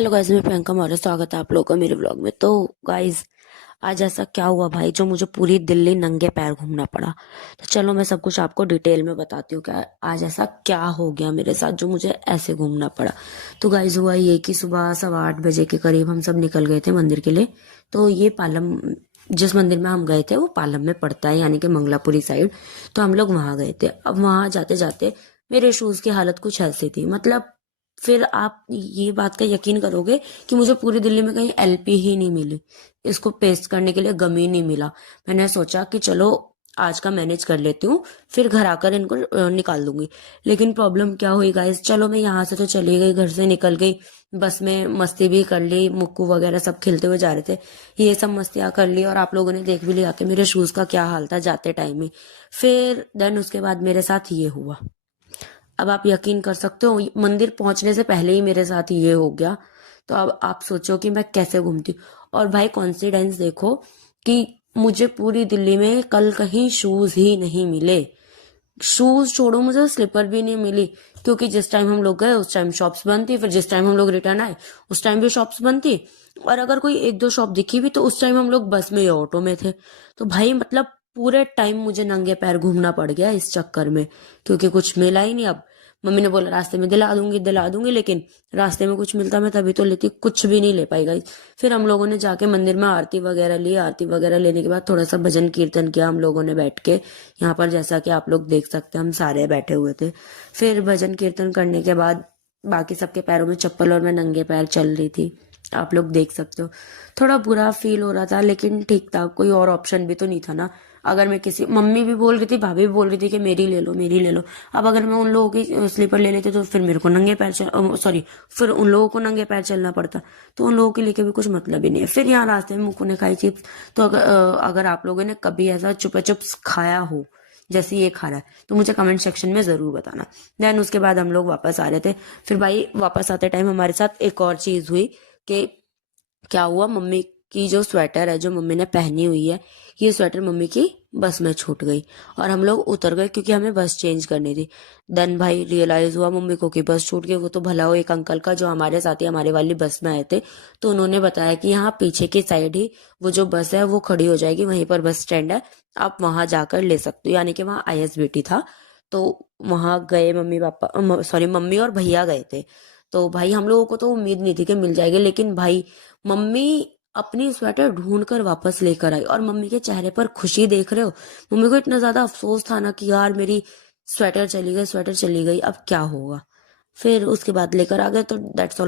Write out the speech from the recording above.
Hello guys, मैं प्रियंका मौर्य। स्वागत है आप लोगों का मेरे व्लॉग में। तो गाइस, आज ऐसा क्या हुआ भाई जो मुझे पूरी दिल्ली नंगे पैर घूमना पड़ा। तो चलो मैं सब कुछ आपको डिटेल में बताती हूँ क्या आज ऐसा क्या हो गया मेरे साथ जो मुझे ऐसे घूमना पड़ा। तो गाइस, हुआ ये कि सुबह 8:15 बजे के करीब हम सब निकल गए थे मंदिर के लिए। तो ये पालम, जिस मंदिर में हम गए थे वो पालम में पड़ता है, यानी कि मंगलापुरी साइड। तो हम लोग वहां गए थे। अब वहां जाते जाते मेरे शूज की हालत कुछ ऐसी थी, मतलब फिर आप ये बात का यकीन करोगे कि मुझे पूरी दिल्ली में कहीं एलपी ही नहीं मिली, इसको पेस्ट करने के लिए गम ही नहीं मिला। मैंने सोचा कि चलो आज का मैनेज कर लेती हूँ, फिर घर आकर इनको निकाल दूंगी। लेकिन प्रॉब्लम क्या हुई गाइस, चलो मैं यहाँ से तो चली गई, घर से निकल गई, बस में मस्ती भी कर ली, मुक्कू वगैरह सब खेलते हुए जा रहे थे, ये सब मस्तियां कर ली और आप लोगों ने देख भी लिया कि मेरे शूज का क्या हाल था जाते टाइम ही। फिर देन उसके बाद मेरे साथ ये हुआ। अब आप यकीन कर सकते हो, मंदिर पहुंचने से पहले ही मेरे साथ ये हो गया। तो अब आप सोचो कि मैं कैसे घूमती हूँ। और भाई कॉन्सिडेंस देखो कि मुझे पूरी दिल्ली में कल कहीं शूज ही नहीं मिले। शूज छोड़ो, मुझे स्लीपर भी नहीं मिली, क्योंकि जिस टाइम हम लोग गए उस टाइम शॉप्स बंद थी, फिर जिस टाइम हम लोग रिटर्न आए उस टाइम भी शॉप्स बंद थी। और अगर कोई एक दो शॉप दिखी भी तो उस टाइम हम लोग बस में या ऑटो में थे। तो भाई मतलब पूरे टाइम मुझे नंगे पैर घूमना पड़ गया इस चक्कर में, क्योंकि कुछ मिला ही नहीं। अब मम्मी ने बोला रास्ते में दिला दूंगी, लेकिन रास्ते में कुछ मिलता मैं तभी तो लेती, कुछ भी नहीं ले पाई गई। फिर हम लोगों ने जाके मंदिर में आरती वगैरह ली। आरती वगैरह लेने के बाद थोड़ा सा भजन कीर्तन किया हम लोगों ने बैठ के। यहाँ पर जैसा कि आप लोग देख सकते हैं हम सारे बैठे हुए थे। फिर भजन कीर्तन करने के बाद बाकी सबके पैरों में चप्पल और मैं नंगे पैर चल रही थी, आप लोग देख सकते हो। थोड़ा बुरा फील हो रहा था, लेकिन ठीक था, कोई और ऑप्शन भी तो नहीं था ना। अगर मैं किसी, मम्मी भी बोल रही थी, भाभी भी बोल रही थी कि मेरी ले लो मेरी ले लो। अब अगर मैं उन लोगों की स्लीपर ले लेती तो फिर मेरे को नंगे पैर सॉरी, फिर उन लोगों को नंगे पैर चलना पड़ता। तो उन लोगों के लिए भी कुछ मतलब ही नहीं है। फिर यहाँ रास्ते में मुक्कू ने खाई चिप्स। तो अगर आप लोगों ने कभी ऐसा चुपा चुप्स खाया हो जैसे ये खा रहा है तो मुझे कमेंट सेक्शन में जरूर बताना। देन उसके बाद हम लोग वापस आ रहे थे। फिर भाई वापस आते टाइम हमारे साथ एक और चीज हुई कि क्या हुआ, मम्मी की जो स्वेटर है जो मम्मी ने पहनी हुई है, ये स्वेटर मम्मी की बस में छूट गई और हम लोग उतर गए क्योंकि हमें बस चेंज करनी थी। देन भाई रियलाइज हुआ मम्मी को कि बस छूट गई। वो तो भला हो एक अंकल का जो हमारे साथ ही हमारे वाली बस में आए थे। तो उन्होंने बताया कि यहाँ पीछे की साइड ही वो जो बस है वो खड़ी हो जाएगी, वहीं पर बस स्टैंड है, आप वहां जाकर ले सकते हो। यानी कि वहाँ आईएसबीटी था। तो वहां गए, मम्मी पापा सॉरी मम्मी और भैया गए थे। तो भाई हम लोगों को तो उम्मीद नहीं थी कि मिल जाएगी, लेकिन भाई मम्मी अपनी स्वेटर ढूंढ कर वापस लेकर आई। और मम्मी के चेहरे पर खुशी देख रहे हो, मम्मी को इतना ज्यादा अफसोस था ना कि यार मेरी स्वेटर चली गई, स्वेटर चली गई, अब क्या होगा। फिर उसके बाद लेकर आ गए। तो दैट्स ऑल।